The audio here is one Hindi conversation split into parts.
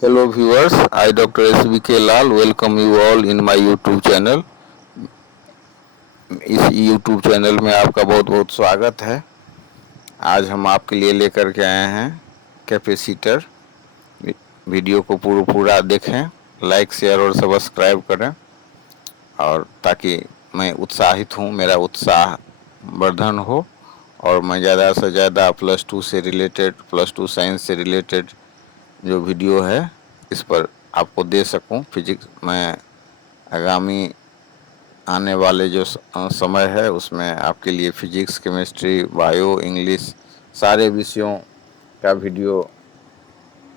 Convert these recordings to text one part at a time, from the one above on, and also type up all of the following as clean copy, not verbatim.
Hello viewers, I Dr. SBK Lal welcome you all in my YouTube channel. इस YouTube चैनल में आपका बहुत बहुत स्वागत है। आज हम आपके लिए लेकर के आए हैं कैपेसिटर। वीडियो को पूरा देखें, लाइक शेयर और सब्सक्राइब करें, और ताकि मैं उत्साहित हूँ, मेरा उत्साह वर्धन हो और मैं ज़्यादा से ज़्यादा प्लस टू साइंस से रिलेटेड जो वीडियो है इस पर आपको दे सकूं। फिजिक्स में आगामी आने वाले जो समय है उसमें आपके लिए फिजिक्स, केमिस्ट्री, बायो, इंग्लिश सारे विषयों का वीडियो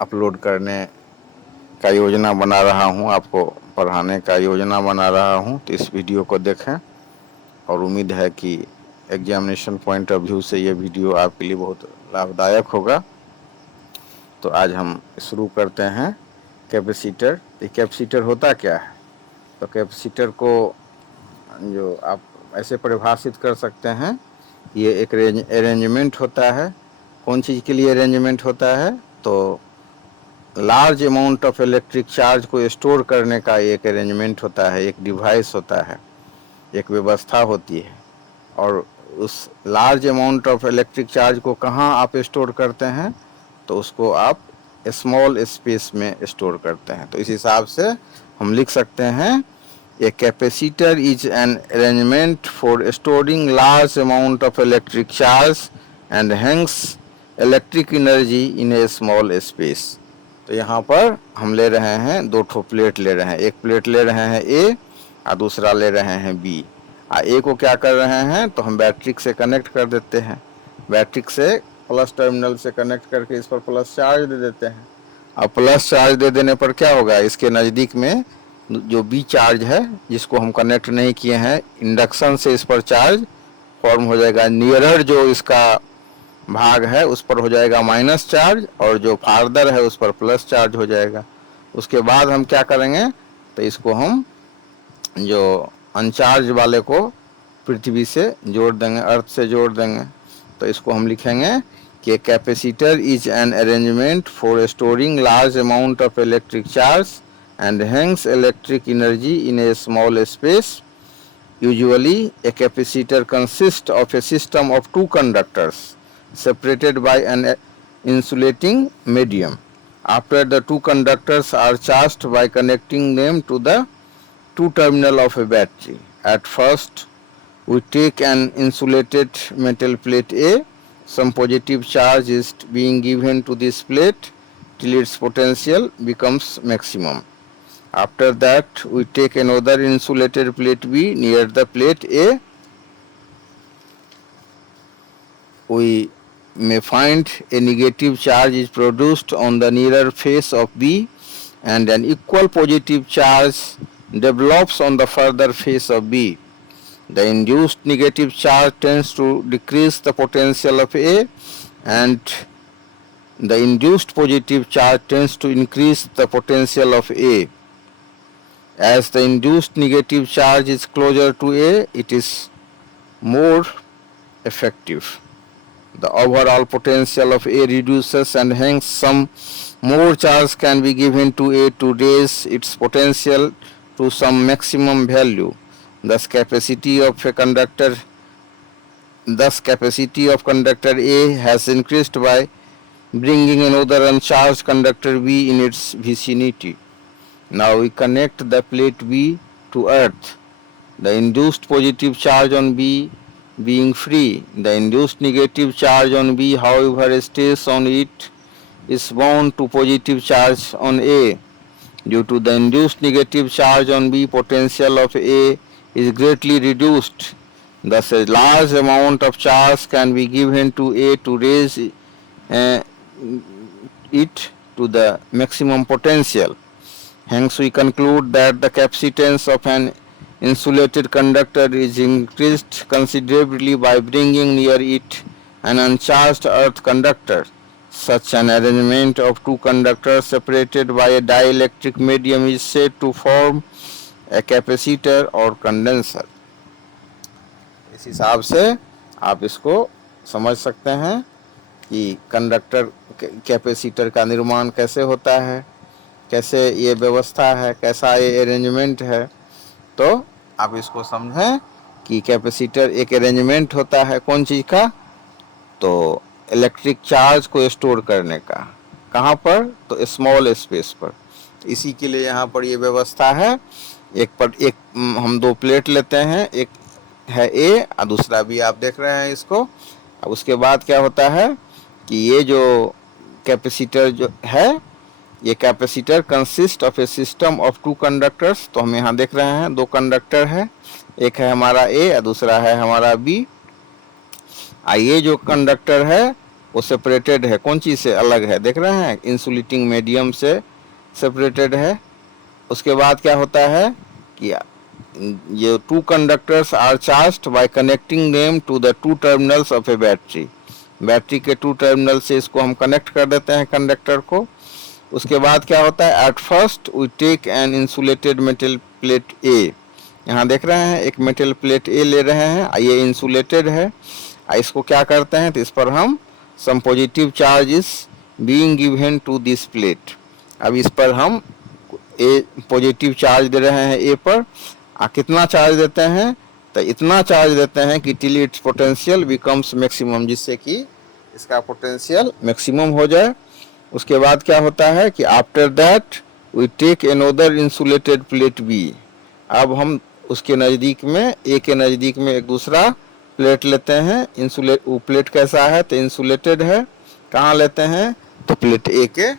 अपलोड करने का योजना बना रहा हूं, आपको पढ़ाने का योजना बना रहा हूं। तो इस वीडियो को देखें और उम्मीद है कि एग्जामिनेशन पॉइंट ऑफ व्यू से ये वीडियो आपके लिए बहुत लाभदायक होगा। तो आज हम शुरू करते हैं कैपेसिटर। कैपेसिटर होता क्या है? तो कैपेसिटर को जो आप ऐसे परिभाषित कर सकते हैं, ये एक अरेंजमेंट होता है। कौन चीज़ के लिए अरेंजमेंट होता है? तो large amount of electric charge को स्टोर करने का एक अरेंजमेंट होता है, एक डिवाइस होता है, एक व्यवस्था होती है। और उस large amount of electric charge को कहाँ आप स्टोर करते हैं? तो उसको आप स्मॉल स्पेस में स्टोर करते हैं। तो इस हिसाब से हम लिख सकते हैं, A capacitor is an arrangement for storing large amount of electric charge and hence electric energy in a small space. तो यहाँ पर हम ले रहे हैं दो ठो प्लेट ले रहे हैं, एक प्लेट ले रहे हैं A और दूसरा ले रहे हैं B। A को क्या कर रहे हैं? तो हम बैटरी से कनेक्ट कर देते हैं, बैटरी से प्लस टर्मिनल से कनेक्ट करके इस पर प्लस चार्ज दे देते हैं। अब प्लस चार्ज दे देने पर क्या होगा? इसके नज़दीक में जो बी चार्ज है जिसको हम कनेक्ट नहीं किए हैं, इंडक्शन से इस पर चार्ज फॉर्म हो जाएगा। नियरर जो इसका भाग है उस पर हो जाएगा माइनस चार्ज और जो फार्दर है उस पर प्लस चार्ज हो जाएगा। उसके बाद हम क्या करेंगे? तो इसको हम जो अनचार्ज वाले को पृथ्वी से जोड़ देंगे, अर्थ से जोड़ देंगे। तो इसको हम लिखेंगे कि capacitor is an arrangement for storing large amount of electric charge and hence electric energy in a small space. Usually a capacitor consists of a system of two conductors separated by an insulating medium. After the two conductors are charged by connecting them to the two terminal of a battery. At first we take an insulated metal plate A. Some positive charge is being given to this plate till its potential becomes maximum. After that we take another insulated plate B near the plate A. We may find a negative charge is produced on the nearer face of B and an equal positive charge develops on the further face of B. The induced negative charge tends to decrease the potential of A and the induced positive charge tends to increase the potential of A. As the induced negative charge is closer to A, it is more effective. The overall potential of A reduces and hence some more charge can be given to A to raise its potential to some maximum value. Thus capacity of conductor A has increased by bringing another uncharged conductor B in its vicinity. Now we connect the plate B to earth. The induced positive charge on B being free, the induced negative charge on B however stays on it is bound to positive charge on A. Due to the induced negative charge on B, potential of A is greatly reduced. Thus a large amount of charge can be given to A to raise it to the maximum potential. Hence we conclude that the capacitance of an insulated conductor is increased considerably by bringing near it an uncharged earth conductor. Such an arrangement of two conductors separated by a dielectric medium is said to form a capacitor or condenser. इस हिसाब से आप इसको समझ सकते हैं कि कंडक्टर कैपेसिटर का निर्माण कैसे होता है। कैसे ये व्यवस्था है, कैसा ये अरेंजमेंट है। तो आप इसको समझें कि कैपेसिटर एक अरेंजमेंट होता है कौन चीज़ का, तो इलेक्ट्रिक चार्ज को स्टोर करने का। कहाँ पर, तो स्मॉल स्पेस पर। इसी के लिए यहाँ पर ये व्यवस्था है। एक पर एक हम दो प्लेट लेते हैं, एक है ए और दूसरा बी, आप देख रहे हैं इसको। अब उसके बाद क्या होता है कि ये जो कैपेसिटर जो है, ये capacitor consist of A system of two conductors. तो हम यहाँ देख रहे हैं दो कंडक्टर है, एक है हमारा ए और दूसरा है हमारा बी। ये जो कंडक्टर है वो सेपरेटेड है कौन चीज़ से, अलग है, देख रहे हैं, इंसुलेटिंग मीडियम से सेपरेटेड है। उसके बाद क्या होता है कि ये two conductors are charged by connecting them to the two terminals of a battery. Battery के टू टर्मिनल से इसको हम कनेक्ट कर देते हैं कंडक्टर को। उसके बाद क्या होता है, at first we take an insulated metal plate A. यहाँ देख रहे हैं एक मेटल प्लेट ए ले रहे हैं, ये इंसुलेटेड है। इसको क्या करते हैं, तो इस पर हम some positive charge is being given to this plate. अब इस पर हम ए पॉजिटिव चार्ज दे रहे हैं ए पर। कितना चार्ज देते हैं, तो इतना चार्ज देते हैं कि till it's potential becomes maximum, जिससे कि इसका पोटेंशियल मैक्सिमम हो जाए। उसके बाद क्या होता है कि after that we take another insulated plate B. अब हम उसके नज़दीक में, ए के नज़दीक में एक दूसरा प्लेट लेते हैं। इंसुलेट, वो प्लेट कैसा है, तो इंसुलेटेड है। कहाँ लेते हैं, तो प्लेट ए के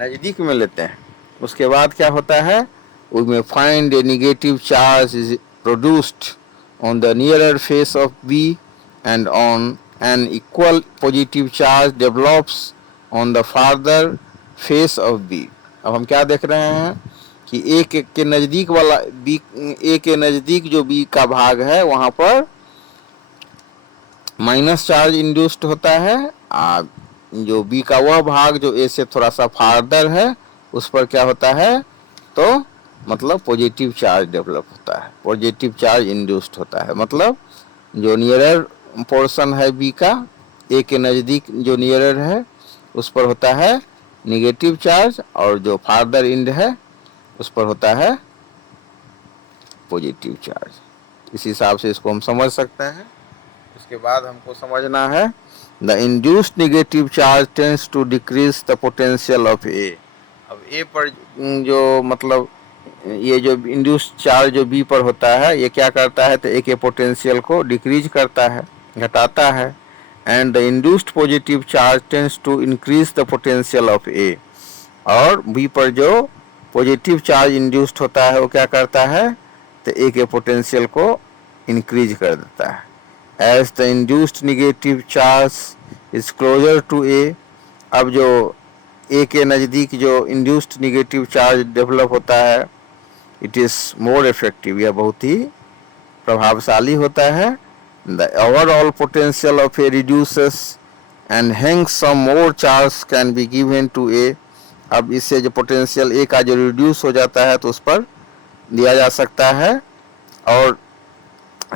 नज़दीक में लेते हैं। उसके बाद क्या होता है, we may find a negative charge is produced on the nearer face of B and on an equal positive charge develops on the farther face of B। अब हम क्या देख रहे हैं कि A के नज़दीक वाला B, A के नज़दीक जो B का भाग है वहाँ पर माइनस चार्ज इंड्यूस्ड होता है, और जो B का वह भाग जो A से थोड़ा सा फार्दर है उस पर क्या होता है, तो मतलब पॉजिटिव चार्ज डेवलप होता है, पॉजिटिव चार्ज इंड्यूस्ड होता है। मतलब जो नियरर पोर्शन है बी का, ए के नज़दीक जो नियरर है उस पर होता है निगेटिव चार्ज, और जो फार्दर इंड है उस पर होता है पॉजिटिव चार्ज। इस हिसाब से इसको हम समझ सकते हैं। उसके बाद हमको समझना है the induced negative charge tends to decrease the potential of A. अब ए पर जो मतलब ये जो इंड्यूस्ड चार्ज जो बी पर होता है, ये क्या करता है, तो ए के पोटेंशियल को डिक्रीज करता है, घटाता है। And the induced positive charge tends to increase the potential of A. और बी पर जो पॉजिटिव चार्ज इंड्यूस्ड होता है वो क्या करता है, तो ए के पोटेंशियल को इंक्रीज कर देता है। As the induced negative charge is closer to A. अब जो ए के नज़दीक जो इंड्यूस्ड निगेटिव चार्ज डेवलप होता है, इट इज़ मोर इफेक्टिव, यह बहुत ही प्रभावशाली होता है। The overall potential of A reduces and hence some more charge can be given to A. अब इससे जो पोटेंशियल ए का जो रिड्यूस हो जाता है तो उस पर दिया जा सकता है, और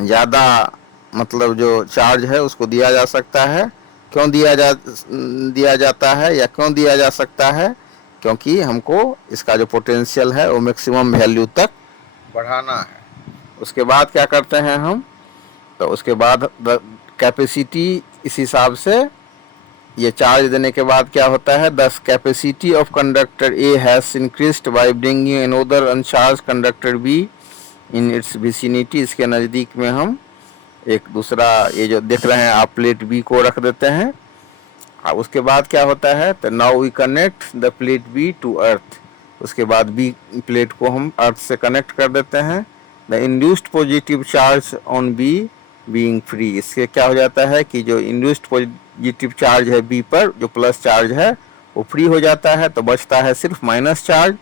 ज़्यादा मतलब जो चार्ज है उसको दिया जा सकता है। क्यों दिया जाता है या क्यों दिया जा सकता है, क्योंकि हमको इसका जो पोटेंशियल है वो मैक्सिमम वैल्यू तक बढ़ाना है। उसके बाद क्या करते हैं हम, तो उसके बाद कैपेसिटी इस हिसाब से ये चार्ज देने के बाद क्या होता है, the capacity of conductor A has increased by bringing another अनचार्ज conductor be in its vicinity. इसके नज़दीक में हम एक दूसरा ये जो देख रहे हैं आप प्लेट बी को रख देते हैं। उसके बाद क्या होता है, तो now we connect the plate B to earth. उसके बाद बी प्लेट को हम अर्थ से कनेक्ट कर देते हैं। The induced positive charge on B being free. इससे क्या हो जाता है कि जो इंड्यूस्ड पॉजिटिव चार्ज है बी पर, जो प्लस चार्ज है वो फ्री हो जाता है, तो बचता है सिर्फ माइनस चार्ज।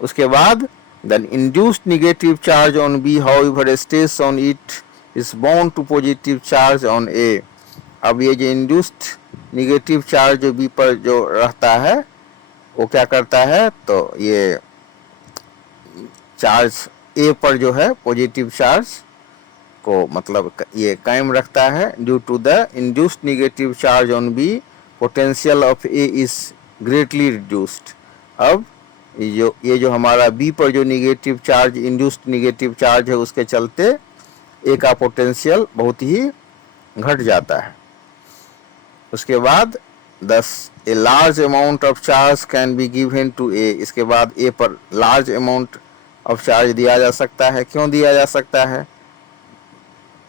उसके बाद the induced negative charge on B however stays on it is bound to positive charge on A. अब ये जो इंड्यूस्ड निगेटिव चार्ज जो बी पर जो रहता है वो क्या करता है, तो ये चार्ज ए पर जो है पॉजिटिव चार्ज को मतलब ये कायम रखता है। Due to the induced negative charge on B potential of A is greatly reduced. अब ये जो हमारा बी पर जो negative charge, induced negative charge है, उसके चलते ए का पोटेंशियल बहुत ही घट जाता है। उसके बाद 10 a large amount of charge can be given to A. इसके बाद ए पर लार्ज अमाउंट ऑफ चार्ज दिया जा सकता है। क्यों दिया जा सकता है?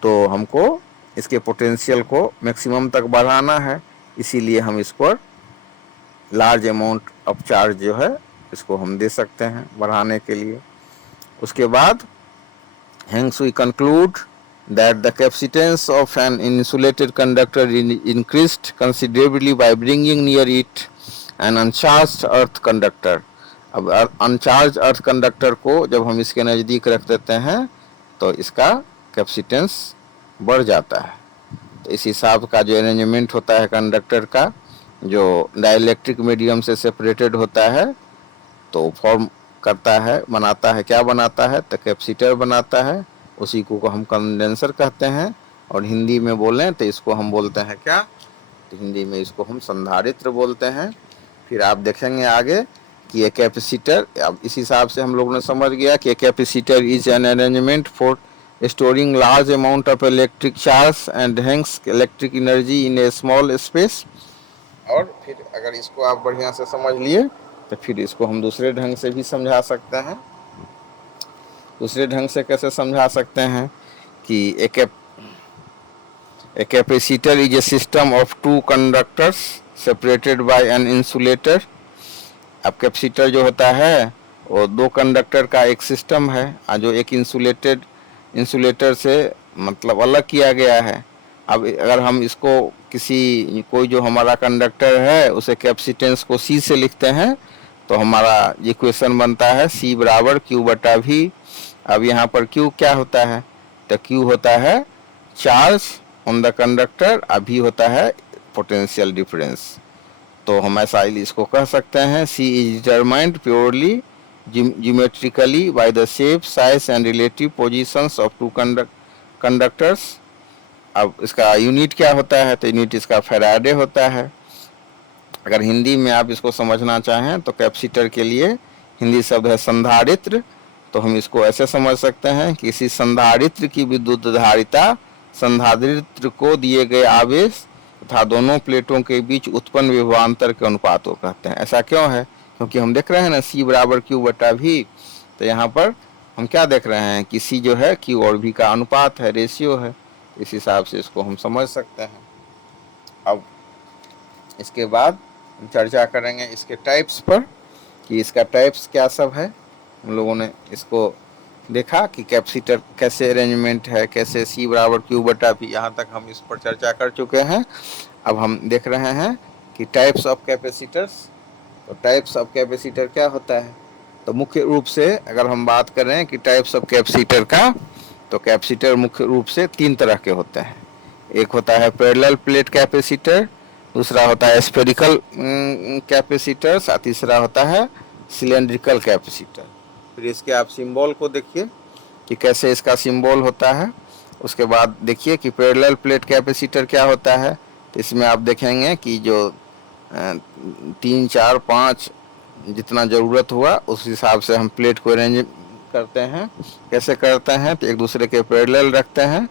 तो हमको इसके पोटेंशियल को मैक्सिमम तक बढ़ाना है, इसीलिए हम इस पर लार्ज अमाउंट ऑफ चार्ज जो है इसको हम दे सकते हैं बढ़ाने के लिए। उसके बाद hence we conclude that the capacitance of an insulated conductor increased considerably by bringing near it an uncharged earth conductor। अब अनचार्ज अर्थ कंडक्टर को जब हम इसके नज़दीक रख देते हैं तो इसका कैपेसिटेंस बढ़ जाता है। तो इस हिसाब का जो अरेंजमेंट होता है कंडक्टर का, जो डाइलेक्ट्रिक मीडियम से सेपरेटेड होता है, तो फॉर्म करता है, बनाता है, क्या बनाता है? तो कैपेसिटर बनाता है। उसी को हम कंडेंसर कहते हैं, और हिंदी में बोलें तो इसको हम बोलते हैं क्या? तो हिंदी में इसको हम संधारित्र बोलते हैं। फिर आप देखेंगे आगे कि ये कैपेसिटर, अब इस हिसाब से हम लोगों ने समझ गया कि capacitor is an arrangement for storing large amount of electric charge and hence electric energy in a small space. और फिर अगर इसको आप बढ़िया से समझ लिए तो फिर इसको हम दूसरे ढंग से भी समझा सकते हैं। दूसरे ढंग से कैसे समझा सकते हैं कि a capacitor is a system of two conductors separated by an insulator. अब कैपेसिटर जो होता है वो दो कंडक्टर का एक सिस्टम है, जो एक इंसुलेटर से मतलब अलग किया गया है। अब अगर हम इसको कोई जो हमारा कंडक्टर है उसे कैपेसिटेंस को सी से लिखते हैं तो हमारा इक्वेशन बनता है C बराबर Q बटा V। अब यहाँ पर Q क्या होता है? तो Q होता है चार्ज ऑन द कंडक्टर, अभी होता है पोटेंशियल डिफरेंस। तो हम ऐसा इसको कह सकते हैं C is determined purely geometrically by the shape, size and relative positions of two conductors. अब इसका यूनिट क्या होता है? तो यूनिट इसका फैराडे होता है। अगर हिंदी में आप इसको समझना चाहें तो कैपेसिटर के लिए हिंदी शब्द है संधारित्र। तो हम इसको ऐसे समझ सकते हैं कि किसी संधारित्र की विद्युत धारिता संधारित्र को दिए गए आवेश तथा दोनों प्लेटों के बीच उत्पन्न विभवांतर के अनुपात को कहते हैं। ऐसा क्यों है? क्योंकि हम देख रहे हैं ना C बराबर Q बटा V। तो यहाँ पर हम क्या देख रहे हैं कि C जो है Q और V का अनुपात है, रेशियो है। इस हिसाब से इसको हम समझ सकते हैं। अब इसके बाद हम चर्चा करेंगे इसके टाइप्स पर कि इसका टाइप्स क्या सब है। हम लोगों ने इसको देखा कि कैपेसिटर कैसे अरेंजमेंट है, कैसे C बराबर Q बटा V, यहाँ तक हम इस पर चर्चा कर चुके हैं। अब हम देख रहे हैं कि टाइप्स ऑफ कैपेसिटर्स। तो टाइप्स ऑफ कैपेसिटर क्या होता है? तो मुख्य रूप से अगर हम बात करें कि टाइप्स ऑफ कैपेसिटर का, तो कैपेसिटर मुख्य रूप से तीन तरह के होते हैं। एक होता है पैरेलल प्लेट कैपेसिटर, दूसरा होता है स्फेरिकल कैपेसिटर, तीसरा होता है सिलेंड्रिकल कैपेसिटर। फिर इसके आप सिंबल को देखिए कि कैसे इसका सिंबल होता है। उसके बाद देखिए कि पैरेलल प्लेट कैपेसिटर क्या होता है। तो इसमें आप देखेंगे कि जो 3, 4, 5 जितना ज़रूरत हुआ उस हिसाब से हम प्लेट को अरेंज करते हैं। कैसे करते हैं? तो एक दूसरे के पैरेलल रखते हैं,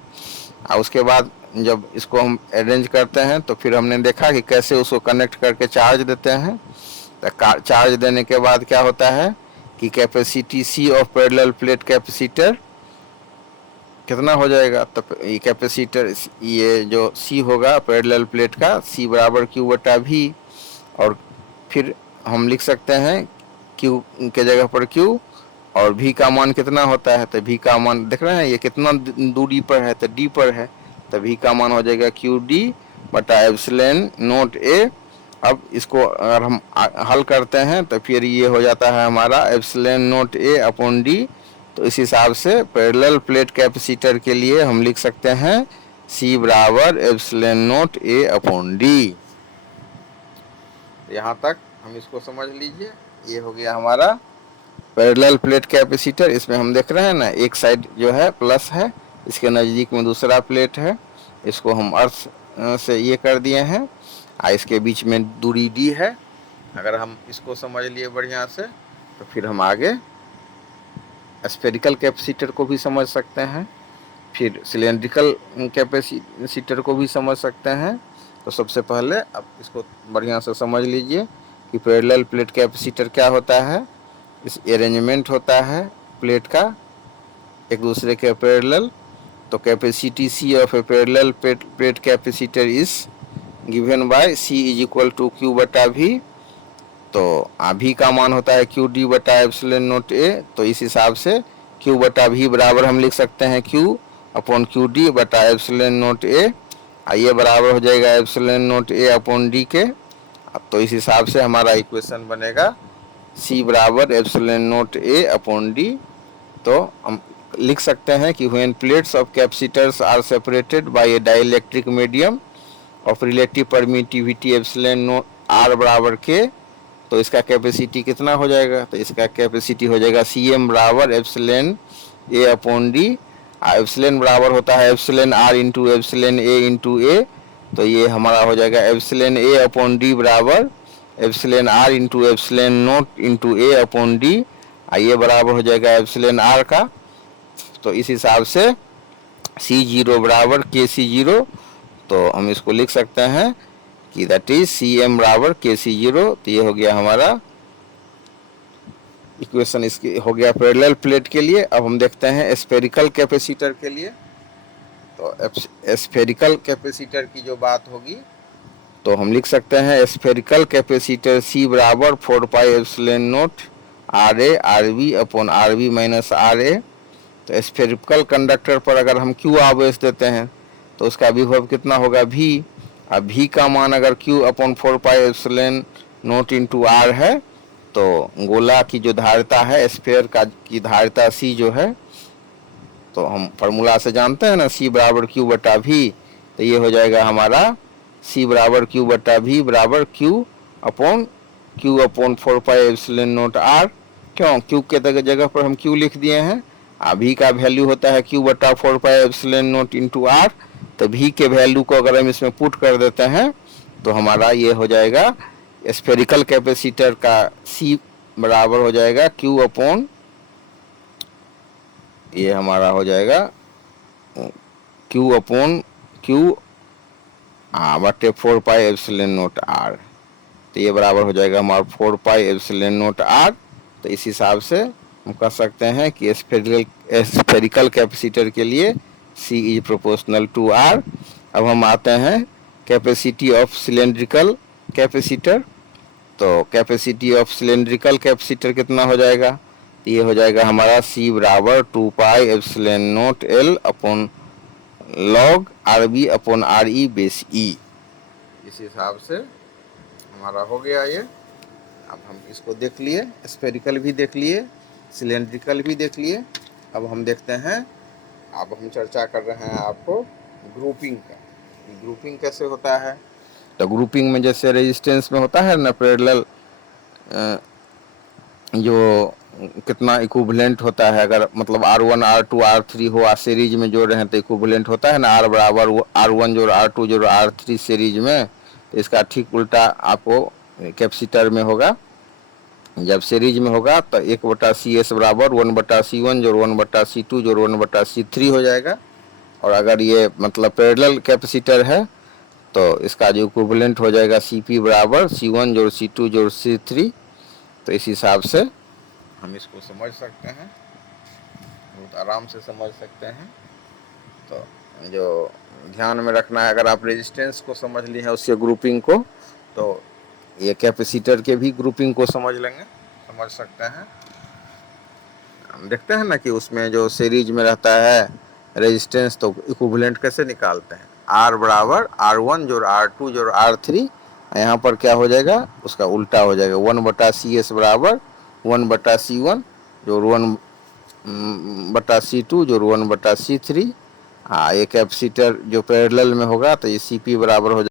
और उसके बाद जब इसको हम अरेंज करते हैं तो फिर हमने देखा कि कैसे उसको कनेक्ट करके चार्ज देते हैं। तो चार्ज देने के बाद क्या होता है कि capacity C of parallel plate capacitor कितना हो जाएगा? तो ये कैपेसिटर, ये जो C होगा पैरेलल प्लेट का, C बराबर Q बटा V। और फिर हम लिख सकते हैं Q के जगह पर Q, और V का मान कितना होता है? तो V का मान देख रहे हैं ये कितना दूरी पर है? तो D पर है। तो V का मान हो जाएगा QD बटा एप्सिलॉन नॉट A। अब इसको अगर हम हल करते हैं तो फिर ये हो जाता है हमारा epsilon not A upon D। तो इस हिसाब से पैरेलल प्लेट कैपेसिटर के लिए हम लिख सकते हैं C बराबर epsilon not A upon D। यहाँ तक हम इसको समझ लीजिए। ये हो गया हमारा पैरेलल प्लेट कैपेसिटर। इसमें हम देख रहे हैं ना, एक साइड जो है प्लस है, इसके नज़दीक में दूसरा प्लेट है, इसको हम अर्थ से ये कर दिए हैं, इसके बीच में दूरी D है। अगर हम इसको समझ लिए बढ़िया से तो फिर हम आगे स्फेरिकल कैपेसिटर को भी समझ सकते हैं, फिर सिलेंड्रिकल कैपेसिटर को भी समझ सकते हैं। तो सबसे पहले आप इसको बढ़िया से समझ लीजिए कि पैरेलल प्लेट कैपेसिटर क्या होता है। इस अरेंजमेंट होता है प्लेट का एक दूसरे के पैरेलल। तो capacity C of a parallel plate capacitor is given by C is equal to Q बटा वी। तो भी का मान होता है क्यू डी बटा एप्सिलॉन नोट ए। तो इस हिसाब से क्यू बटा वी बराबर हम लिख सकते हैं क्यू अपॉन क्यू डी बटा एप्सिलॉन नोट ए। ये बराबर हो जाएगा epsilon naught A upon D के। तो इस हिसाब से हमारा इक्वेशन बनेगा सी बराबर epsilon naught A upon D. तो हम लिख सकते हैं कि when plates of capacitors are separated by a dielectric medium of relative permittivity epsilon naught R बराबर के, तो इसका कैपेसिटी कितना हो जाएगा। तो इसका कैपेसिटी हो जाएगा सी एम बराबर epsilon A upon D. Epsilon बराबर होता है epsilon R into epsilon A into A. तो ये हमारा हो जाएगा एप्सिलॉन ए अपॉन डी बराबर epsilon R into epsilon naught into A upon D. ये बराबर हो जाएगा एप्सिलॉन आर का। तो इस हिसाब से सी जीरो बराबर के सी जीरो। तो हम इसको लिख सकते हैं कि दैट इज सी एम बराबर के सी जीरो। तो ये हो गया हमारा इक्वेशन, इसकी हो गया पैरेलल प्लेट के लिए। अब हम देखते हैं स्फेरिकल कैपेसिटर के लिए। तो स्फेरिकल कैपेसिटर की जो बात होगी तो हम लिख सकते हैं स्फेरिकल कैपेसिटर सी बराबर 4 pi epsilon naught R A R B upon R B minus R A. तो स्फेरिकल कंडक्टर पर अगर हम क्यू आवेश देते हैं तो उसका विभव कितना होगा भी। अब भी का मान अगर Q upon 4 pi epsilon naught into R है तो गोला की जो धारिता है स्फेयर का की धारिता सी जो है, तो हम फार्मूला से जानते हैं ना सी बराबर क्यू बटा भी। तो ये हो जाएगा हमारा सी बराबर क्यू बटा भी बराबर Q upon 4 pi epsilon naught R. क्यों क्यू के जगह पर हम क्यू लिख दिए हैं। भी का वैल्यू होता है क्यू बटा 4 pi epsilon naught into R. तो भी के वैल्यू को अगर हम इसमें पुट कर देते हैं तो हमारा ये हो जाएगा स्फेरिकल कैपेसिटर का सी बराबर हो जाएगा क्यू अपॉन, ये हमारा हो जाएगा क्यू अपॉन क्यू बटे 4 पाई एप्सिलॉन नोट आर। तो ये बराबर हो जाएगा हमारा 4 पाई एप्सिलॉन नोट आर। तो इस हिसाब से हम कह सकते हैं कि स्फेरिकल कैपेसिटर के लिए C is proportional to R। अब हम आते हैं कैपेसिटी ऑफ सिलेंड्रिकल कैपेसिटर। तो कैपेसिटी ऑफ सिलेंड्रिकल कैपेसिटर कितना हो जाएगा। तो ये हो जाएगा हमारा C बराबर 2 pi epsilon naught L upon log R B upon R E base E. इस हिसाब से हमारा हो गया ये। अब हम इसको देख लिए, स्फेरिकल भी देख लिए, सिलेंड्रिकल भी देख लिए। अब हम देखते हैं, अब हम चर्चा कर रहे हैं आपको ग्रुपिंग का। ग्रुपिंग कैसे होता है। तो ग्रुपिंग में जैसे रेजिस्टेंस में होता है ना पैरेलल जो कितना इक्विवेलेंट होता है, अगर मतलब R1 R2 R3 हो सीरीज में जोड़ रहे हैं तो इक्विवेलेंट होता है ना R बराबर R1 जोड़ R2 जोड़ R3 सीरीज में। तो इसका ठीक उल्टा आपको कैपेसिटर में होगा। जब सीरीज में होगा तो 1/CS बराबर 1/C1 जोड़ 1/C2 जोड़ 1/C3 हो जाएगा। और अगर ये मतलब पैरेलल कैपेसिटर है तो इसका जो इक्विवेलेंट हो जाएगा CP बराबर C1 जोड़ C2 जोड़ C3। तो इस हिसाब से हम इसको समझ सकते हैं, बहुत आराम से समझ सकते हैं। तो जो ध्यान में रखना है, अगर आप रेजिस्टेंस को समझ ली है उसके ग्रुपिंग को, तो ये कैपेसिटर के भी ग्रुपिंग को समझ लेंगे, समझ सकते हैं। हम देखते हैं ना कि उसमें जो सीरीज में रहता है रेजिस्टेंस, तो इक्विवेलेंट कैसे निकालते हैं। R बराबर R1 जोड़ R2 जोड़ R3। यहाँ पर क्या हो जाएगा, उसका उल्टा हो जाएगा 1/CS बराबर 1/C1 जोड़ 1/C2 जोड़ 1/C3। ये कैपेसिटर जो पैरेलल में होगा तो ये CP बराबर हो